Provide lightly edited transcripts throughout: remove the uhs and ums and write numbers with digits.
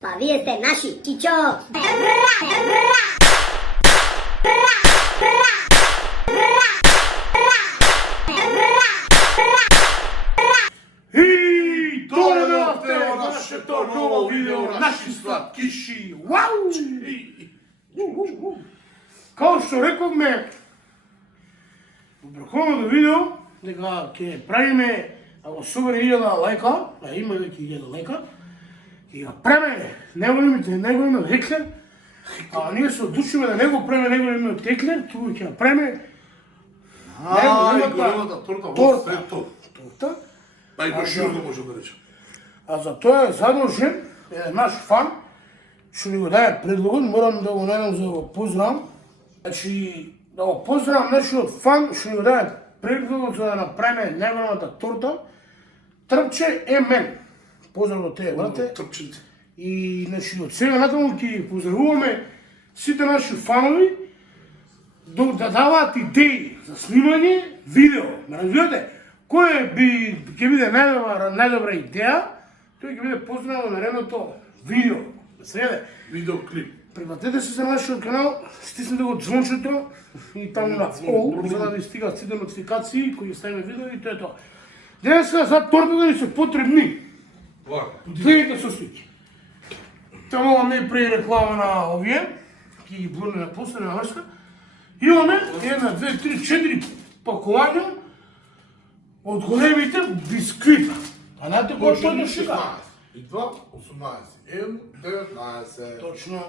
Pa vi ste naši, čičo! I dobrodošli u naše to novo video, naši slatkiši, wow! Kao što rekao me, u preходното видео, дека ќе правиме, ако собере 1000 лајка, а има веќе 1000 лајка, ќе го преме неголемиот Еклер, а ние се одлучиме да не го преме неголемиот Еклер, туку ќе го преме големата торта во светот. Торта. Најбоширно може да речем. А за тоа е задолжен наш фан, што ни го даде предлогот, морам да го најдам за да го поздравам. Значи, да го поздравам нашиот фан, што ни го даде предлогот за да направиме неголемата торта. Трпче е мен. Поздрав до тебе, брате. Трпчите. И значи, од сега натаму ќе поздравуваме сите наши фанови да даваат идеи за снимање видео. Ме разбирате? Кој ќе биде најдобра идеја, тој ќе биде поздравен на наредното видео. Следе, Видеоклип. припратете се за нашиот канал, стиснете го звончето и таму на ол, за да ви стигат сите нотификации кои ставиме видео и тоа е тоа. Денеска за тортата ни се потребни следните состојки. Таму не при реклама на овие, ќе ги блурне после на врска. Имаме 1, 2, 3, 4 пакувања од големите бисквита. А знаете кој што е шика? И 2, 18. 19. Точно.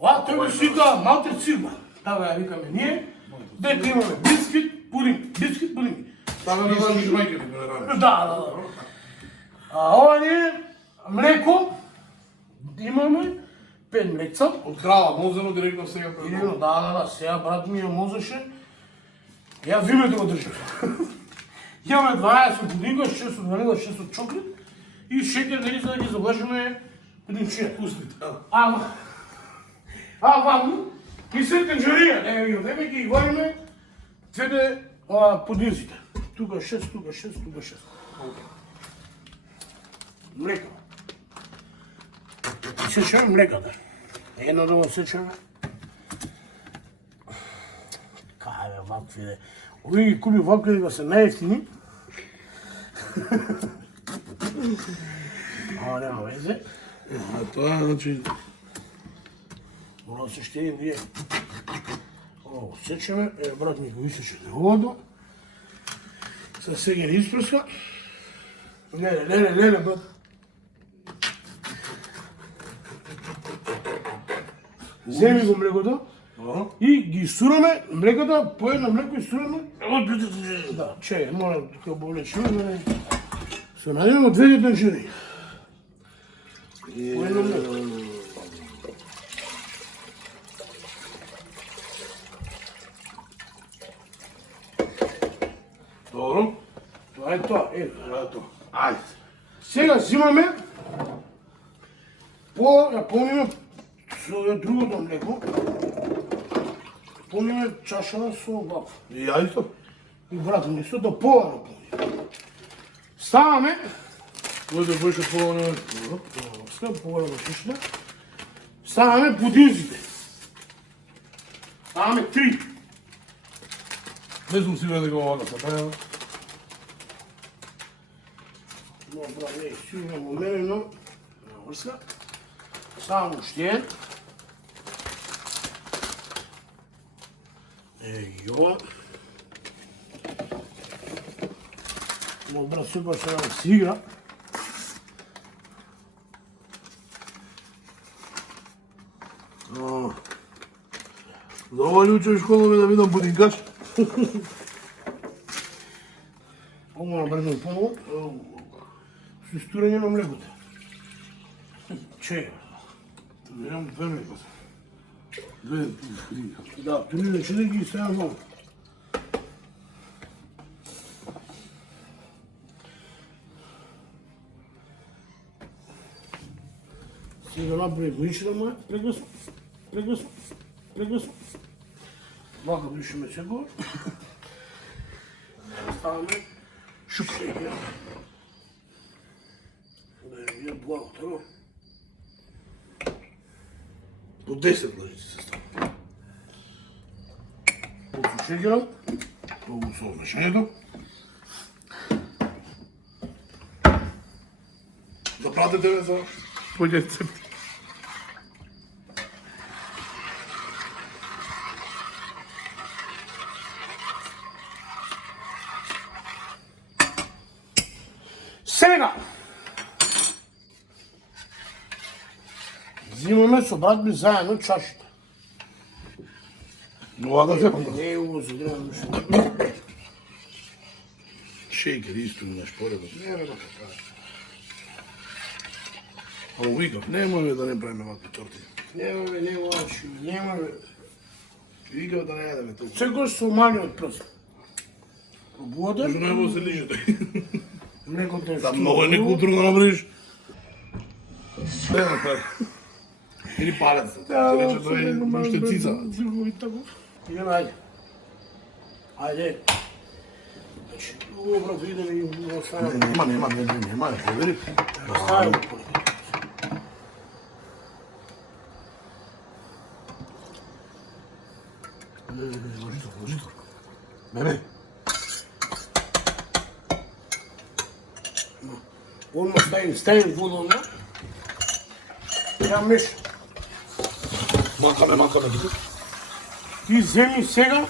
Ова тој го шика малте цигла. Тава ја викаме ние. Дека имаме бисквит, пудинг. Тага не знаеш мајките ме рани. Да. А ова ние млеко имаме 5 млекца. Од крава мозено директно сега Ирено, да, сега брат ми ја мозеше. Ја вимето го држав. Имаме 12 пудинга, 6 од ванила, 6 од чоклет и шеќер дали за да ги заблажиме пудинчија. Пустите. Ваму и се тенџерија, не ги одеме ги вариме двете пудинзите. Тука 6, тука 6, тука 6. Млека. Сечаме млеката. Едно да го сечаме. Кај бе, вакви де. Овие ги купи вакви дека се најефтини. Ама нема везе. А тоа значи Мора да се штедим ние. Ово сечеме, брат ми го исече овото. Са сега не испрска. Леле, брат. Земи го млекото и ги истураме млеката, по едно млеко истураме. Да, че, мора тука болече, да се најдемо двете тенџери. По едно млеко. Добро. Тоа е тоа, Ето. Ајде. Сега зимаме, ја полниме со другото млеко, полниме чашава со ваф. И ја исто. И брат ми исто до пола наполни. Ставаме, Може беше полно. пола на чашата, ставаме пудинзите. Ставаме 3. Не сум сигурен дека ова се прави. Но брат, не, сигурно умерено, на врска. Ставам уште еден. Јова. Мој брат супер што да се игра. За ова ључе школови да видам будинкаш. Ова на брзо помог. Со истурење на млекото. Че? Имам две млекота. Две, три. Да, тури да чуде ги сега много. Сега направи гличина моја, прегласно. Вака блишиме секој. Ставаме шуксеќа. Да ја видам благо, тако. До 10 лъжици се става. От шегера. Много сол мешането. Да пратите ме за... Пойде цепи. Сега! Взимаме со брат ми заедно чашата. Но да се памта. Не е озадрено нищо. Шейкер исто ми наш поред. Не бе, така. Ама викав, нема бе да не правиме вакви торти. Нема бе, не лаши, нема бе. Викав да не ядеме толкова. Секој се умали од прст. Пробувате? Между него се лижете. Некој те Да, много е некултурно да направиш. Не направи. Или палец. Се рече да е уште цица. Идеме, ајде. Ајде. Значи, добро, видеме и го оставаме. Нема, не провери. Оставаме го. Ложител. Бебе. Одма ставим вода, ја меша. Макаме. Ти земи сега,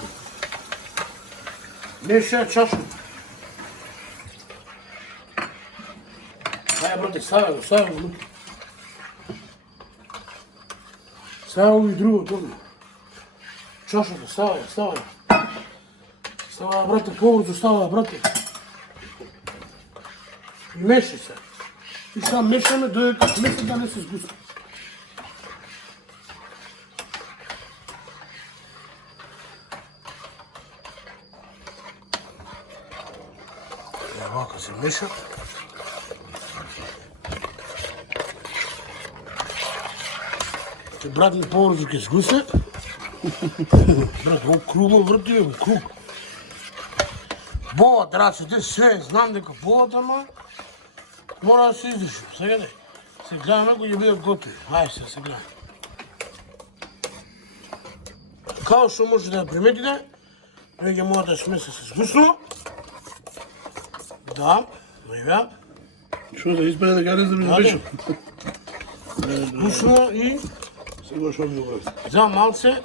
меша чашата. Ајде, брате, ставя го. Ставя го и друго, добро. Чашата, ставя. Ставя, брате, побрзо ставя, брате. И меши се. И сега мешаме додека месата не се сгуста. Вака се меша. Те брат ми побрзо ќе сгусне. Брат, ово кругло врти, бе, круг. Болат раците, све, знам дека болат, ама мора да се издржим. Сега не. Се гледаме кој ќе биде готови. Ајде се гледаме. Као што може да ја приметите, веќе мојата смеса се сгуснува. Да, еве. Што да испаде дека не знам да беше? Сгуснува и Сега што ми го за малце.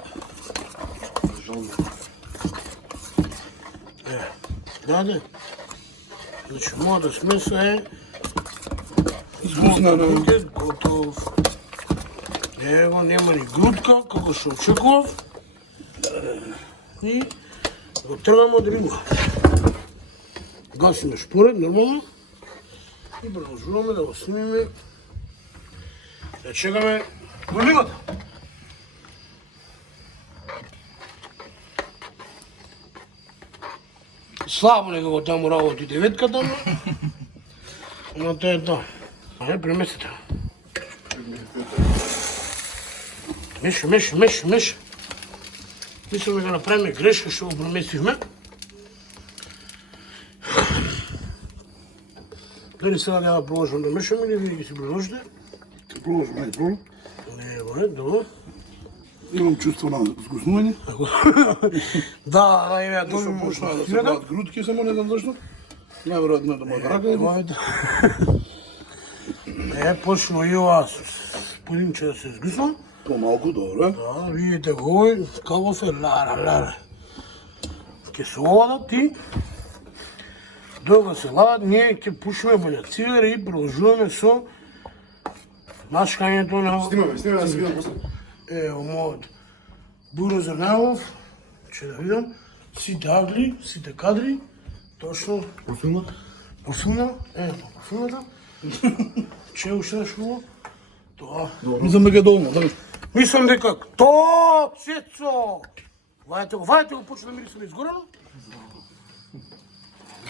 Даде. Значи, мојата смеса е Сгуснана. готов. Ево, нема ни грудка, како што очекував. И го тргаме од ринга. Гасиме шпоред, нормално. И продолжуваме да го снимиме. Да чекаме голивата. Слабо некако таму работи деветката, но тоа е тоа. Ајде, преместите. Меша. Мислиме да направиме грешка што го преместивме. Дали сега няма да продолжам да мешам или вие ги си продолжите? Ќе пробаш, ајде, пробам. Не, бе, добро. Имам чувство на сгуснување. Да, еве, Тоа тоа почна да се прават грудки, само не знам зашто. Најверојатно да мојата рака. Е, почна и ова с полимче да се сгусна. Помалку, добро. Да, видите го, како се лара. Ке се овладат и дога се ладат, ние ќе пушиме бајацивер и продолжуваме со машкањето на... Снимаме да се видам после. Ево мојот Буро Зернелов, че да видам, сите агли, сите кадри, точно Профилна? профилна, профилната, че уште нешто, тоа. Мислам дека е доволно, да. Мислам дека, то, Цецо! Вајте го, почне да мирисе на изгорено.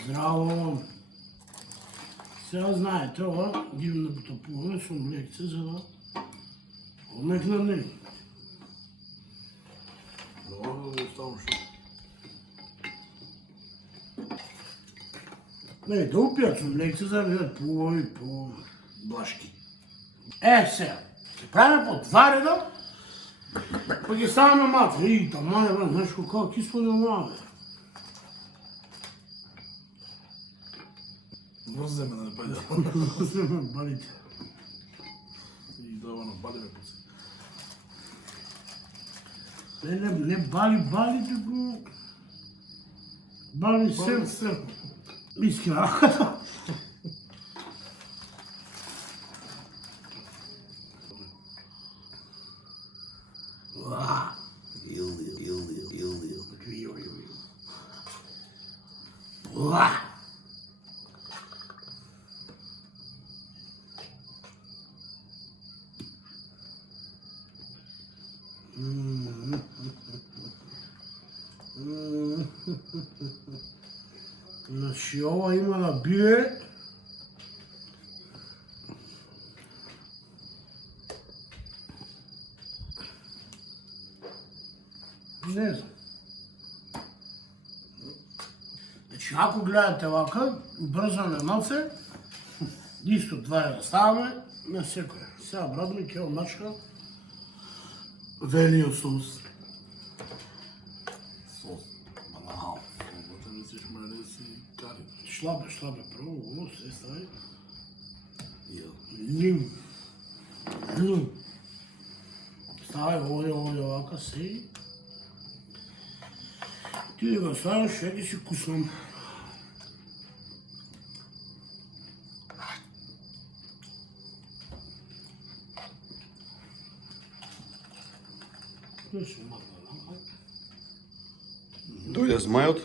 Здраво! Сега знаете, ова, идем да потопуваме со млекце, за да омекна нели. Добро, да оставам што. Не, да упијат со млекце, за да бидат по-убави, по-блашки. Сега, ќе правиме по два реда Па ги ставаме мат. Ей, тамане, бе, знаеш како кисло да млада. Воземе на пајде. Балите. И давано балиме по се. Не бали, туку... Бали се. Иски на раката. Значи ова има да биде не знам. Значи ако гледате вака, убрзане малце, исто два ја ставаме на секој. Сега брат ми ќе омачка велио сос. Сос. Манал. Обота мислиш майонез и кари. Шлабе, прво, ово се стави. Јел. Лим. Стави овде овака се. Ти да го ставиш, ќе ги си куснам. Тоа се махна, Дојде змајот.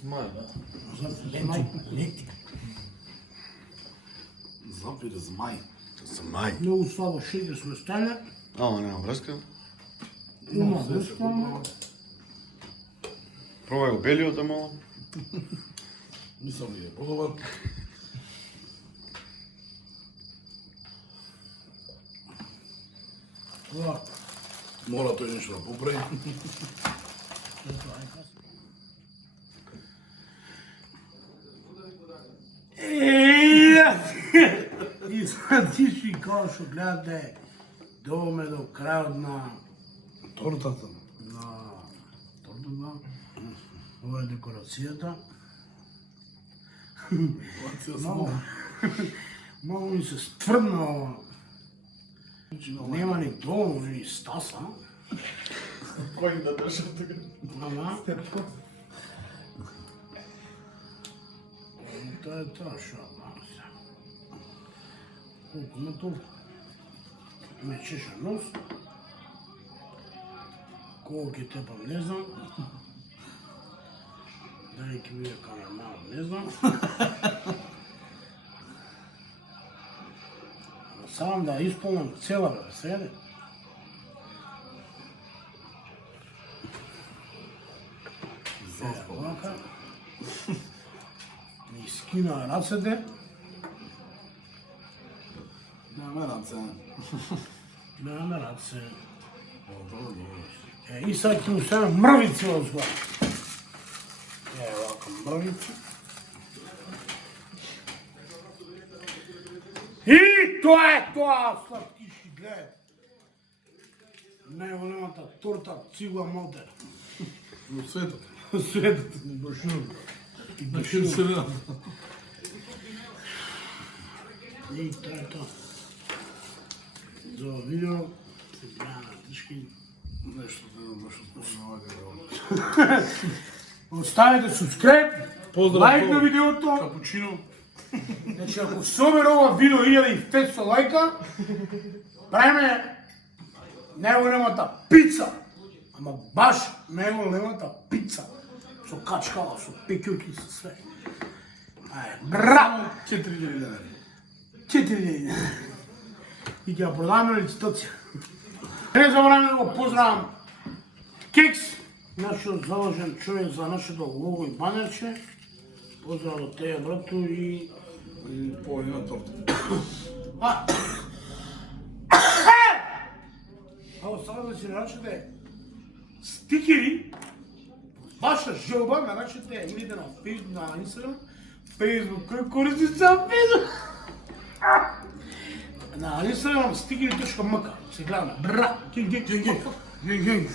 Змај, да. лети. Запире змај. Змај. Многу слабо шега сме стане. Ама нема врска. Има врска. Пробај го белиот malo. Мислам ли е подобар. Ова. Мора тој нешто да поправи. И садиши као што гледате, доваме до крајот на Тортата. тортата. Ова е декорацијата. Малку ми се стврдна ова. Нема ни долу, ни стаса. Кој да држа тука? Ама. Тоа е тоа шо се. Колку ме толку. Ме чеша нос. Колку ќе тепам, не знам. Дали ќе биде камерман, не знам. Сам да исполнам цела бе, седе. Вака. Ми скина рацете. Нема раце. Нема раце. И сега ќе му ставам мрвици од згора. Вака мрвици. И тоа е тоа, сладкиши, гледај. Најголемата торта цигла модер. Во светот. Светот ни брошур. И На брошур. вселената. И тоа е тоа. За ова видео се гледа на тишки. Нешто да баш спомнам вака. Оставете subscribe, Поздрав, лайк на поздрав. видеото. Капучино. Значи ако собере ова видео 1500 лајка, правиме најголемата пица. Ама баш најголемата пица. Со качкала, со пекјуки, со све. Ајде, браво! 4000 денари. 4000. И ќе ја продаваме на licitaција. Не забравяме да го поздравам Кекс, нашиот заложен човек за нашето лого и банерче. Поздрав до тебе, брато, и... И половина торта. Ао, сега да си нарачате стикери, ваша желба, нарачате, идете на Facebook, на Instagram, Facebook, кој користи за Facebook? На Инстаграм стигни.мк. Се гледаме. Бра. Гинг.